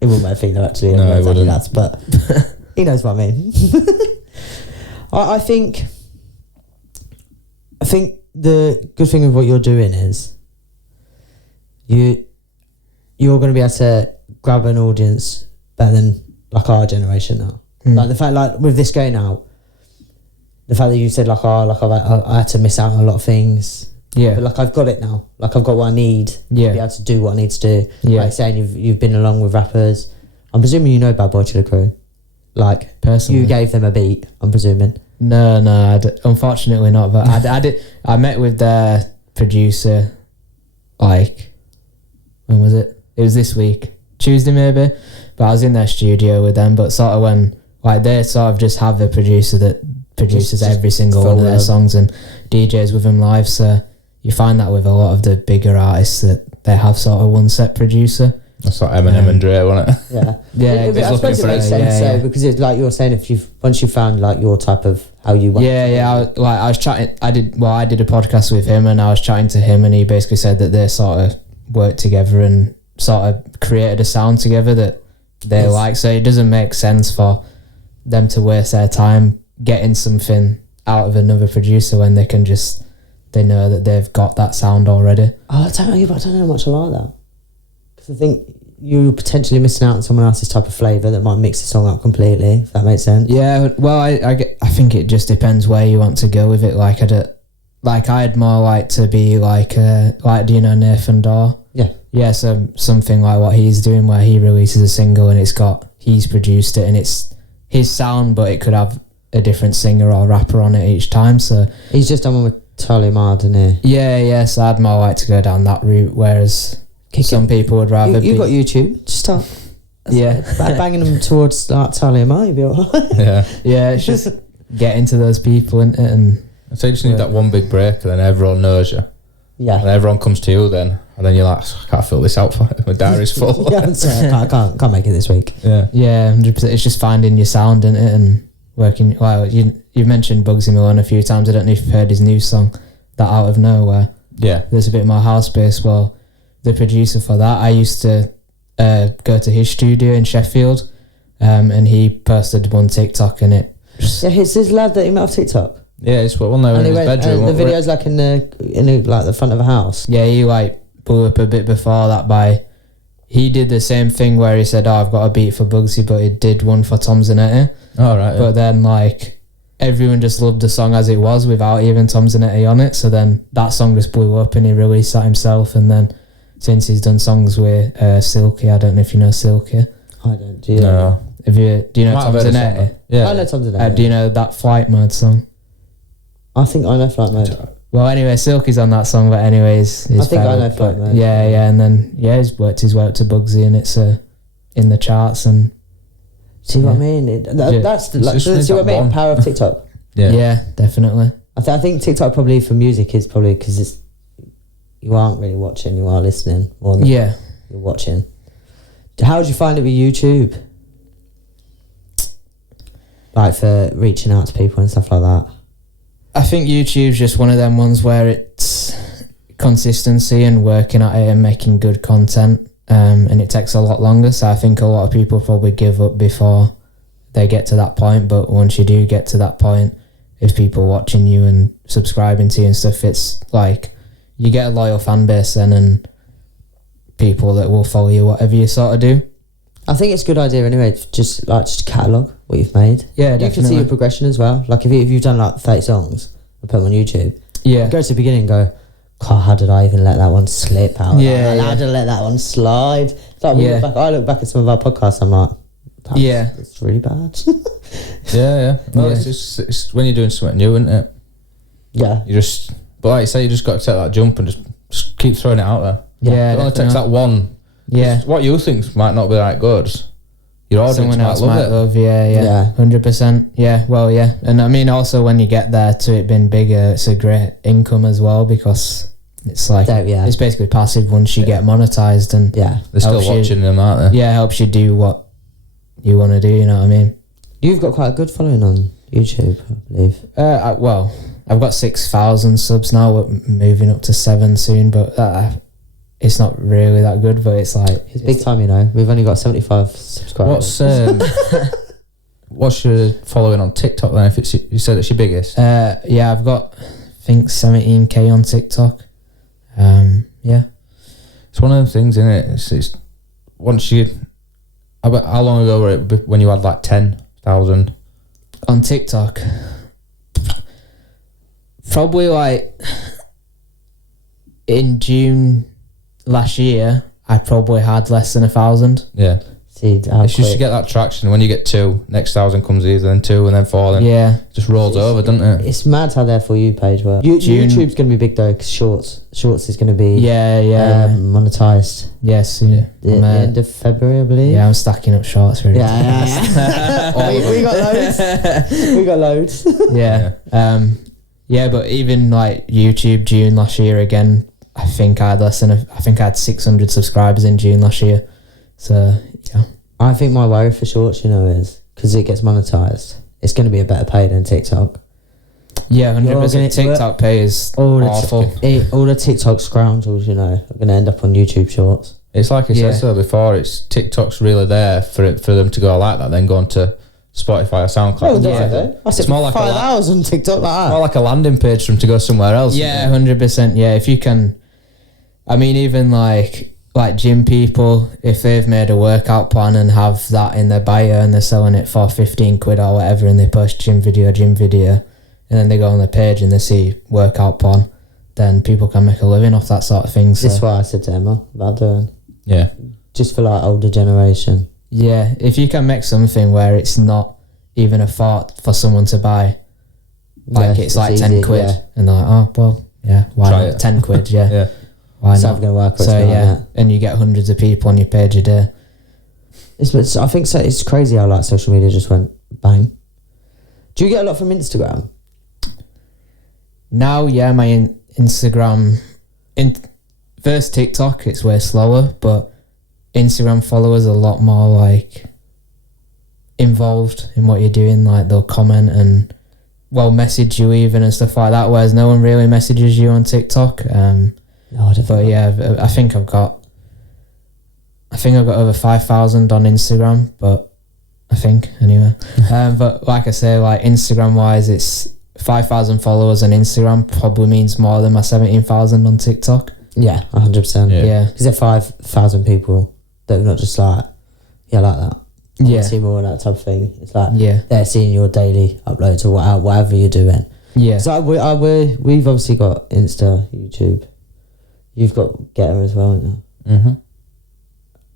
It wouldn't wear Fila actually. No, it wouldn't. Adidas, but he knows what I mean. I think the good thing of what you're doing is you're going to be able to grab an audience better than like our generation now. Like the fact, like with this going out, the fact that you said like, I had to miss out on a lot of things. Yeah. But like I've got it now. Like I've got what I need to be able to do what I need to do. Yeah. Like saying you've been along with rappers. I'm presuming you know Bad Boy Chili Crew. Like Personally. you gave them a beat, I'm presuming. No, unfortunately not. But I met with their producer like, when was it? It was this week, Tuesday maybe. But I was in their studio with them. But sort of when like they sort of just have a producer that produces Just every single one of their songs and DJs with them live. So you find that with a lot of the bigger artists that they have sort of one set producer. That's like Eminem and Dre, wasn't it? Yeah, Yeah, I suppose it makes sense because it's like you're saying, once you found like your type of how you want. I was chatting. I did a podcast with him, and I was chatting to him, and he basically said that they sort of worked together and sort of created a sound together that they like. So it doesn't make sense for them to waste their time getting something out of another producer when they know that they've got that sound already. Oh, I don't know much about that. I think you're potentially missing out on someone else's type of flavour that might mix the song up completely, if that makes sense. Yeah, well, I think it just depends where you want to go with it. Like, I'd more like to be like do you know Nathan Dawe? Yeah. Yeah, so something like what he's doing where he releases a single and he's produced it and it's his sound, but it could have a different singer or rapper on it each time. So he's just done one with Tali Mard, didn't he? Yeah, so I'd more like to go down that route, whereas some people would rather you've got YouTube, just start banging them towards like Tali Mard, you'll be alright. Yeah, it's just getting to those people and so you just need that one big break and then everyone knows you. Yeah. And everyone comes to you then and then you're like, I can't fill this out for my diary's full. Yeah, I'm sorry, I can't make it this week. Yeah, 100%. It's just finding your sound in it and working. Well, you've mentioned Bugsy Malone a few times. I don't know if you've heard his new song, That Out of Nowhere. Yeah, there's a bit more house bass. Well, the producer for that, I used to go to his studio in Sheffield, and he posted one TikTok and it. Yeah, it's his lad that he met off TikTok. Yeah, it's one there in his bedroom. The video's like in the like the front of a house. Yeah, he like blew up a bit before that he did the same thing where he said, I've got a beat for Bugsy, but he did one for Tom Zanetti. Oh, right. Yeah. But then like everyone just loved the song as it was without even Tom Zanetti on it. So then that song just blew up and he released that himself. And then since he's done songs with Silky, I don't know if you know Silky. I don't. Do you know? Do you know Tom Zanetti? Yeah, I know Tom Zanetti. Do you know that Flight Mode song? I think I know Flight Mode. Well, anyway, Silky's on that song, but anyways, I think I know Flight Mode. Yeah, and then he's worked his way up to Bugsy, and it's in the charts. And see what I mean? That's see what I mean? Power of TikTok. Yeah, definitely. I think TikTok probably for music is probably because you aren't really watching, you are listening more than you're watching. How did you find it with YouTube? Like for reaching out to people and stuff like that. I think YouTube's just one of them ones where it's consistency and working at it and making good content, and it takes a lot longer. So I think a lot of people probably give up before they get to that point. But once you do get to that point, if people watching you and subscribing to you and stuff, it's like you get a loyal fan base then and people that will follow you whatever you sort of do. I think it's a good idea anyway, just catalogue what you've made. Yeah, you definitely. can see your progression as well. Like if you've done like 30 songs and put them on YouTube, go to the beginning and go, God, how did I even let that one slip out? How did I let that one slide? It's like I look back at some of our podcasts, I'm like, it's really bad. Well, it's when you're doing something new, isn't it? Yeah. But like you say, you just got to take that jump and just keep throwing it out there. Yeah. It only takes that one. Yeah. What you think might not be that good, your audience someone else might love it. Yeah, 100%. Yeah, well, yeah. And I mean, also when you get there to it being bigger, it's a great income as well because it's like, it's basically passive once you get monetized and they're still watching them, aren't they? Yeah, helps you do what you want to do, you know what I mean? You've got quite a good following on YouTube, I believe. Well, I've got 6,000 subs now, we're moving up to 7 soon, but it's not really that good, but it's like... It's big time, you know. We've only got 75 subscribers. What's your following on TikTok then, if you said it's your biggest? Yeah, I've got, I think, 17k on TikTok. It's one of those things, isn't it? It's once you... How long ago were it when you had like 10,000? On TikTok? Probably like... In June... last year I probably had less than 1,000. Yeah. See how It's just to get that traction. When you get 2, next 1,000 comes easy, then 2, and then 4, then Yeah. just rolls over, doesn't it? It's mad how their For You page works. YouTube's going to be big though, because Shorts is going to be monetized. Yes. The end of February, I believe. Yeah, I'm stacking up shorts really. Yeah. we got loads. Yeah. Yeah, but even like YouTube, June last year again, I think I had 600 subscribers in June last year. So yeah. I think my worry for Shorts, is because it gets monetized, it's going to be a better pay than TikTok. Yeah, 100%. TikTok pay is awful. All the TikTok scoundrels, are going to end up on YouTube Shorts. It's like I said so before. It's TikTok's really there for them to go like that, then go on to Spotify or SoundCloud. Oh, yeah. It's more like 5 hours on TikTok like that. More like a landing page for them to go somewhere else. Yeah, 100%. Yeah, if you can. I mean, even like gym people, if they've made a workout plan and have that in their bio and they're selling it for 15 quid or whatever, and they post gym video, and then they go on their page and they see workout plan, then people can make a living off that sort of thing. So. This is what I said to Emma about doing. Yeah. Just for like older generation. Yeah, if you can make something where it's not even a thought for someone to buy, it's like easy, 10 quid, and they're like, oh, well, yeah, why Try not? it. 10 quid, yeah. Yeah. Why it's not? never going to work. So yeah, and you get hundreds of people on your page a day. I think so. It's crazy how like social media just went bang. Do you get a lot from Instagram? Now, yeah, my Instagram, first TikTok, it's way slower, but Instagram followers are a lot more like involved in what you're doing. Like they'll comment and message you even and stuff like that. Whereas no one really messages you on TikTok. No, but yeah, I think I've got over 5,000 on Instagram, but I think anyway. But like I say, like Instagram wise, it's 5,000 followers on Instagram probably means more than my 17,000 on TikTok. Yeah, 100%. Yeah, because there are 5,000 people that are not just like that. I want to see more of that type of thing. It's like they're seeing your daily uploads or whatever you're doing. Yeah. So we've obviously got Insta, YouTube. You've got Getter as well, haven't you? Mm-hmm.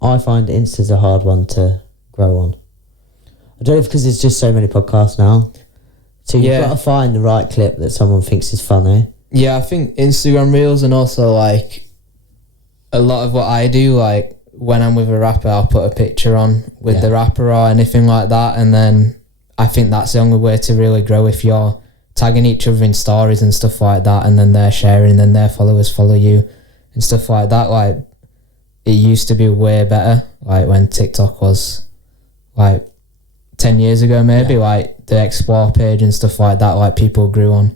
I find Insta's a hard one to grow on. I don't know if because there's just so many podcasts now. So you've got to find the right clip that someone thinks is funny. Yeah, I think Instagram Reels, and also like a lot of what I do, like when I'm with a rapper, I'll put a picture on with the rapper or anything like that, and then I think that's the only way to really grow, if you're tagging each other in stories and stuff like that, and then they're sharing, and then their followers follow you and stuff like that. Like it used to be way better, like when TikTok was like 10 years ago maybe, like the explore page and stuff like that, like people grew on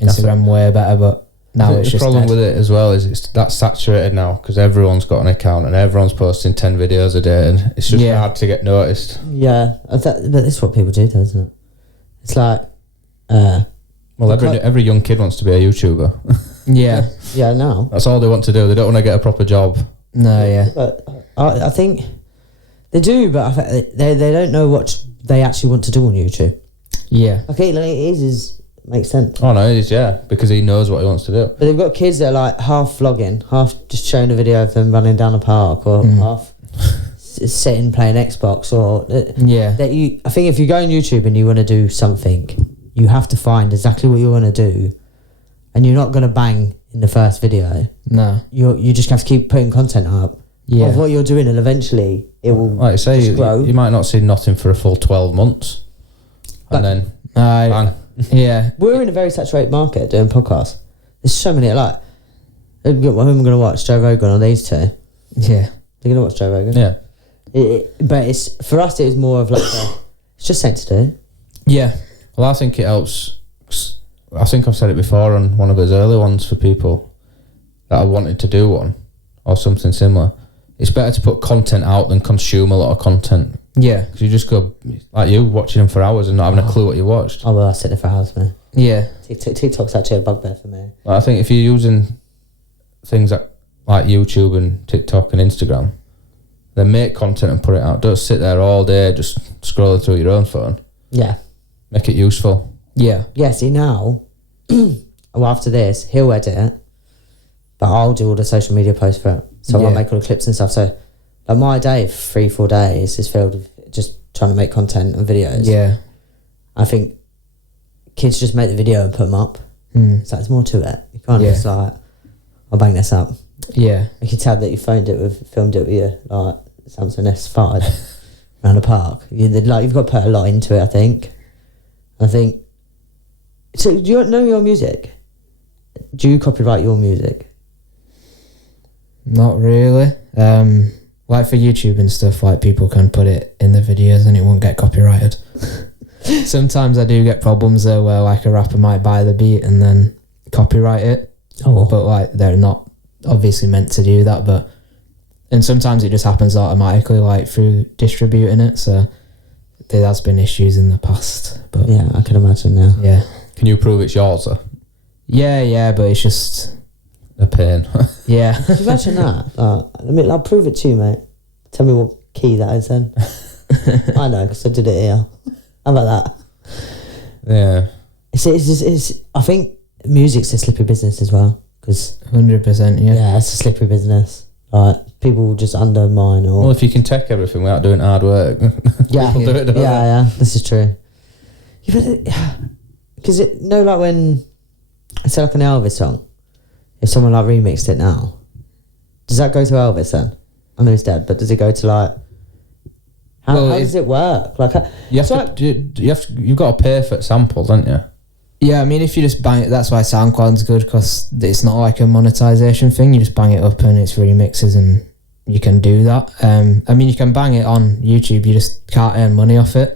Instagram way better, but now it's just the problem dead. with it as well is it's that's saturated now, because everyone's got an account and everyone's posting 10 videos a day, and it's just hard to get noticed. Yeah, but that's what people do, isn't it? It's like every young kid wants to be a YouTuber. Yeah, now that's all they want to do. They don't want to get a proper job. No, yeah. But I think they do, but I think they don't know what they actually want to do on YouTube. Yeah. Okay, like it is makes sense. Oh no, it is, because he knows what he wants to do. But they've got kids that are like half vlogging, half just showing a video of them running down a park, or half sitting playing Xbox, or I think if you go on YouTube and you want to do something, you have to find exactly what you want to do, and you're not going to bang in the first video. No, you just have to keep putting content up of what you're doing, and eventually it will. Like I say, grow. You might not see nothing for a full 12 months, and then bang. Yeah, we're in a very saturated market doing podcasts. There's so many. Like, who am I going to watch? Joe Rogan or these two? Yeah, they're going to watch Joe Rogan. Yeah, but it's for us. It was more of like it's just something to do. Yeah. Well, I think it helps. I think I've said it before on one of his early ones for people that I wanted to do one or something similar. It's better to put content out than consume a lot of content. Yeah, because you just go like you watching them for hours and not having a clue what you watched. Oh well, I sit there for hours, man. Yeah, TikTok's actually a bugbear for me. I think if you're using things like YouTube and TikTok and Instagram, then make content and put it out. Don't sit there all day just scrolling through your own phone. Yeah, make it useful. Yeah. See now, well after this he'll edit it, but I'll do all the social media posts for it. So I'll make all the clips and stuff. So Like my day, 3-4 days, is filled with just trying to make content and videos. Yeah. I think kids just make the video and put them up. So there's more to it. You can't just like, I'll bang this up. Yeah. You can tell that you filmed it with your like Samsung S5 around the park. You've got to put a lot into it. I think. So do you know your music? Do you copyright your music? Not really. Like for YouTube and stuff, like people can put it in the videos and it won't get copyrighted. Sometimes I do get problems though, where like a rapper might buy the beat and then copyright it. But like they're not obviously meant to do that. And sometimes it just happens automatically, like through distributing it. So there has been issues in the past. But yeah, I can imagine now. Yeah. Can you prove it's yours though? Yeah, but it's just a pain. Yeah. Can you imagine that? I'll prove it to you, mate. Tell me what key that is then. I know, because I did it here. How about that? Yeah. It's I think music's a slippery business as well. 100%, yeah. Yeah, it's a slippery business. Like, people will just undermine or... Well, if you can take everything without doing hard work, yeah, people do it, don't they? Yeah, this is true. Because like when... It's like an Elvis song. If someone like remixed it now, does that go to Elvis then? I know he's dead, but does it go to like... How does it work? Like, you've got to pay for samples, haven't you? Yeah, I mean, if you just bang it, that's why SoundCloud's good, because it's not like a monetization thing. You just bang it up and it's remixes and you can do that. I mean, you can bang it on YouTube, you just can't earn money off it.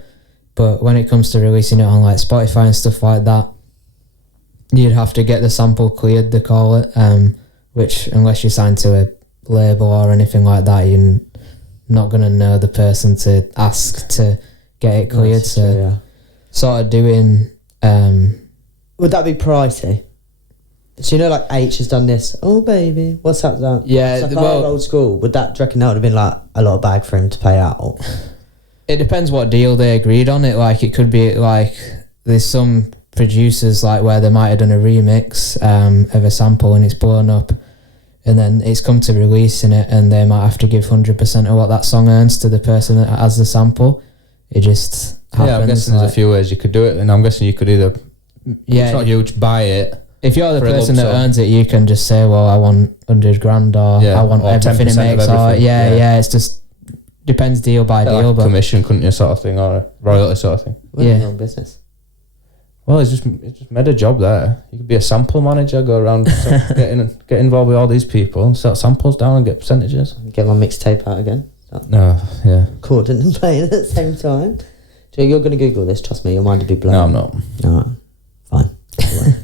But when it comes to releasing it on like Spotify and stuff like that, you'd have to get the sample cleared, they call it, which unless you're signed to a label or anything like that, you're not going to know the person to ask to get it cleared. That's true, yeah. Sort of doing... Would that be pricey? So like H has done this. Oh baby, what's that? Yeah, it's like old school. Do you reckon that would have been like a lot of bag for him to pay out? It depends what deal they agreed on. It like it could be like there's some producers like where they might have done a remix of a sample and it's blown up, and then it's come to releasing it and they might have to give 100% of what that song earns to the person that has the sample. It just happens. Yeah, I'm guessing there's a few ways you could do it, and I'm guessing you could either... Yeah, it's not huge, buy it. If you're the person that earns it, you can just say, well, I want 100 grand or I want or everything it makes. Or, yeah, it's just depends deal by deal. Like but commission, couldn't you, sort of thing, or a royalty sort of thing. Yeah, wrong business. Well, it's just made a job there. You could be a sample manager, go around, get involved with all these people, and set samples down and get percentages. Get my mixtape out again. No, yeah. Recording and playing at the same time. So you're going to Google this, trust me, your mind will be blown. No, I'm not. Alright, fine.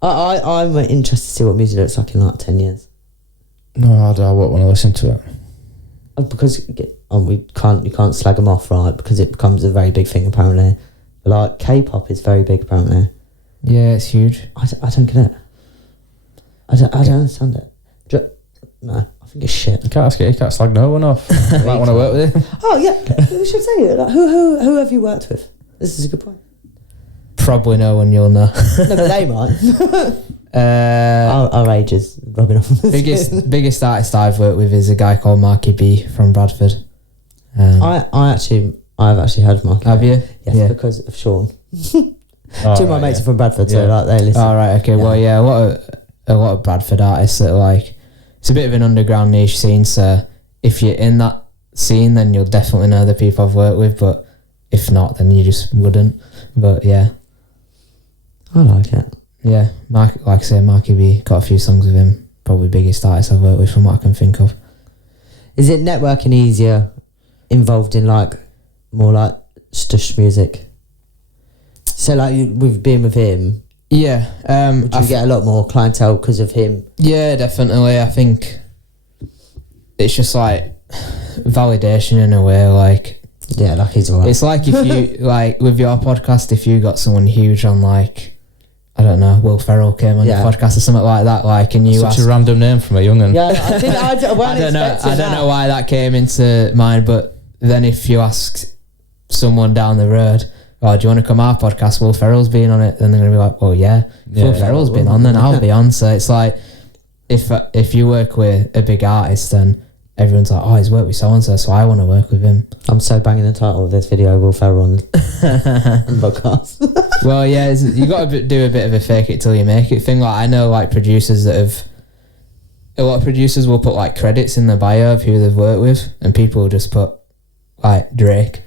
I'm interested to see what music looks like in like 10 years. No, I won't want to listen to it. Because you can't slag them off, right? Because it becomes a very big thing apparently. But like K-pop is very big apparently. Yeah, it's huge. I don't get it. I don't understand it. No, I think it's shit. You can't slag no one off. You might want to work with it. Oh yeah, we should say it. Like, who have you worked with? This is a good point. Probably no one you'll know. No, but they might. Our age is rubbing off on the biggest artist I've worked with is a guy called Marky B from Bradford. I've actually heard of Marky. Have you? Yes, yeah. Because of Sean. Two of my mates are from Bradford, so like they listen. Oh, right, okay. Yeah. Well, yeah, a lot of Bradford artists that are like, it's a bit of an underground niche scene, so if you're in that scene, then you'll definitely know the people I've worked with, but if not, then you just wouldn't. But yeah. I like it. Yeah, like I say, Marky B, got a few songs with him. Probably biggest artist I've worked with from what I can think of. Is it networking easier involved in like more like stush music? So like with being with him, yeah, would you get a lot more clientele because of him? Yeah, definitely. I think it's just like validation in a way. Like, yeah, like he's alright. It's like if you like with your podcast, if you got someone huge on like, I don't know, Will Ferrell came on your podcast or something like that, like, and you such a random name from a young'un. Yeah, I think I don't know why that came into mind, but then if you ask someone down the road, oh, do you want to come on our podcast? Will Ferrell's been on it, then they're gonna be like, well, yeah, Will Ferrell's been on, then I'll be on. So it's like if you work with a big artist, then everyone's like, oh, he's worked with so-and-so, so I want to work with him. I'm so banging the title of this video, Will Ferrell on the podcast. Well, yeah, you got to do a bit of a fake it till you make it thing. Like, I know, like, producers that have... A lot of producers will put, like, credits in the bio of who they've worked with, and people will just put, like, Drake.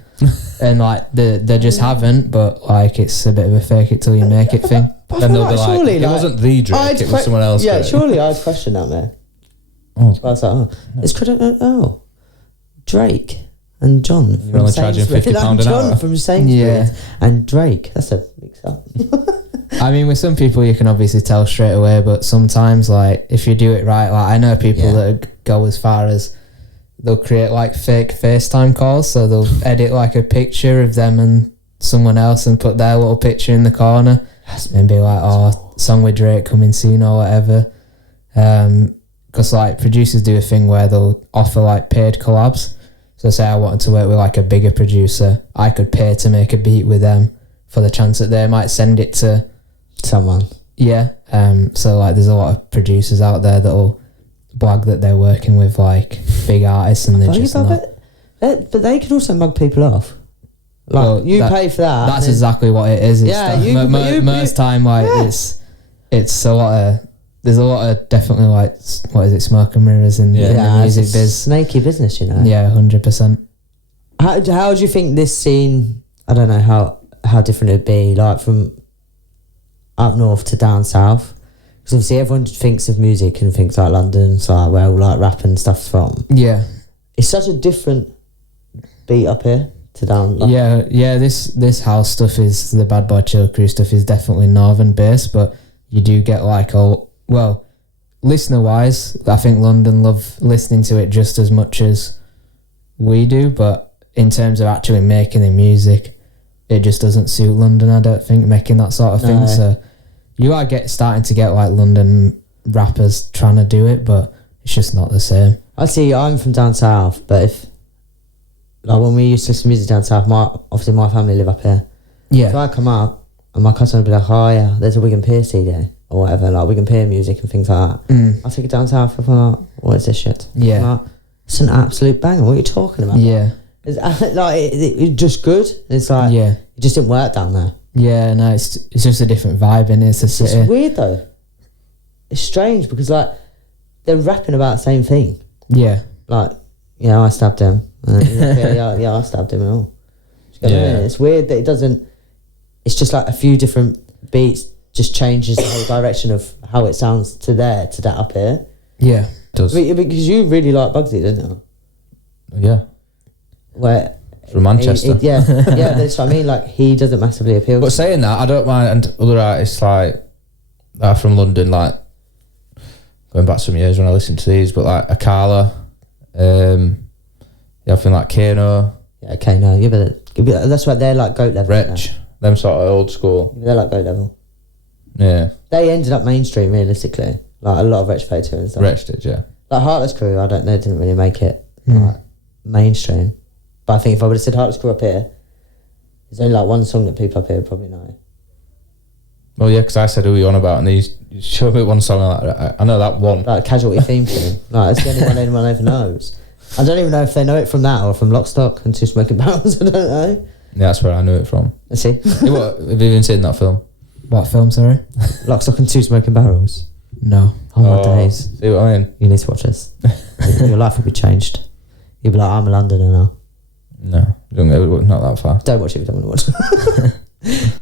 And, like, they just haven't, but, like, it's a bit of a fake it till you make it thing. Then they'll be like, surely, it wasn't the Drake, it was someone else. Yeah, surely I'd question that, man. Oh. So I was like, it's credit. Oh, Drake and John. You're only charging £50 an John hour from Sainsbury's and Drake. That's a mix up. I mean, with some people you can obviously tell straight away, but sometimes, like, if you do it right, like, I know people that go as far as they'll create, like, fake FaceTime calls, so they'll edit, like, a picture of them and someone else and put their little picture in the corner and be like, oh, song with Drake coming soon or whatever. Because, like, producers do a thing where they'll offer, like, paid collabs. So say I wanted to work with, like, a bigger producer, I could pay to make a beat with them for the chance that they might send it to someone. Yeah. So, like, there's a lot of producers out there that'll blag that they're working with, like, big artists and they're just not. But they can also mug people off. Like, well, you pay for that. That's exactly what it is. It's most time, like, it's a lot of... There's a lot of definitely, like, what is it, smoke and mirrors in the music biz. Snaky business, you know. Yeah, 100%. How do you think this scene, I don't know how different it'd be, like, from up north to down south? Because obviously everyone thinks of music and thinks like London, it's like where all like rap and stuff's from. Yeah. It's such a different beat up here to down. Like, yeah. This house stuff is, the Bad Boy Chill Crew stuff is definitely northern based, but you do get like listener wise, I think London love listening to it just as much as we do, but in terms of actually making the music, it just doesn't suit London, I don't think, making that sort of thing. So you are starting to get like London rappers trying to do it, but it's just not the same. I see, I'm from down south, but if like when we used to listen to music down south, obviously my family live up here. Yeah. So I come up and my cousin would be like, oh yeah, there's a Wigan Pier CD or whatever, like Wigan Pier music and things like that. I take it down south, I'm like, what is this shit? Yeah. Like, it's an absolute banger, what are you talking about? Yeah. It's like it's just good. It's like it just didn't work down there. Yeah, no, it's just a different vibe, and it's a city. It's weird though. It's strange because like they're rapping about the same thing. Yeah. Like, yeah, I stabbed him. Yeah, I stabbed him and all. It's weird that it doesn't. It's just like a few different beats just changes the whole direction of how it sounds to that up here. Yeah, it does. Because you really like Bugsy, didn't you? Yeah. Where from Manchester. Yeah, that's what I mean. Like, he doesn't massively appeal. But saying that, I don't mind, and other artists like that are from London, like going back some years when I listened to these, but like Akala, I think like Kano. Yeah, Kano. Yeah, but that's why they're like GOAT level. Wretch, them sort of old school. They're like GOAT level. Yeah. They ended up mainstream realistically. Like a lot of Wretch played to and stuff. Wretch did, yeah. Like Heartless Crew, they didn't really make it like mainstream. But I think if I would have said Heartless Crew up here, there's only like one song that people up here would probably know. Well, yeah, because I said who you on about, and you showed me one song. I know that one. Like Casualty theme tune. Like, it's the only one anyone ever knows. I don't even know if they know it from that or from Lock, Stock and Two Smoking Barrels. I don't know. Yeah, that's where I knew it from. Let's see. Have you even seen that film? What film, sorry? Lock, Stock and Two Smoking Barrels. No. Oh my days. See what I mean? You need to watch this. Your life will be changed. You'll be like, I'm a Londoner now. No, not that far. Don't watch it if you don't want to watch it.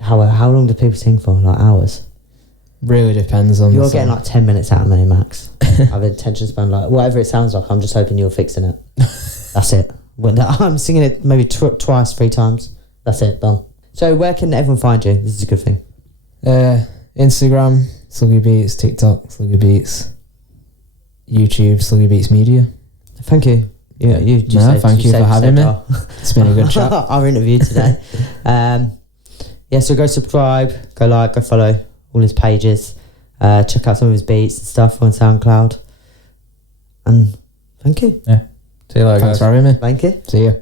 How long do people sing for? Like hours? Really depends on You're getting like 10 minutes out of me max. I have an attention span, like whatever it sounds like, I'm just hoping you're fixing it. That's it. I'm singing it maybe twice, 3 times. That's it, done. So where can everyone find you? This is a good thing. Instagram, Sluggy Beats, TikTok, Sluggy Beats, YouTube, Sluggy Beats Media. Thank you. Thank you for having me. It's been a good chat. Our interview today. So go subscribe, go like, go follow all his pages. Check out some of his beats and stuff on SoundCloud. And thank you. Yeah. See you later, Thanks guys. for having me. Thank you. See you.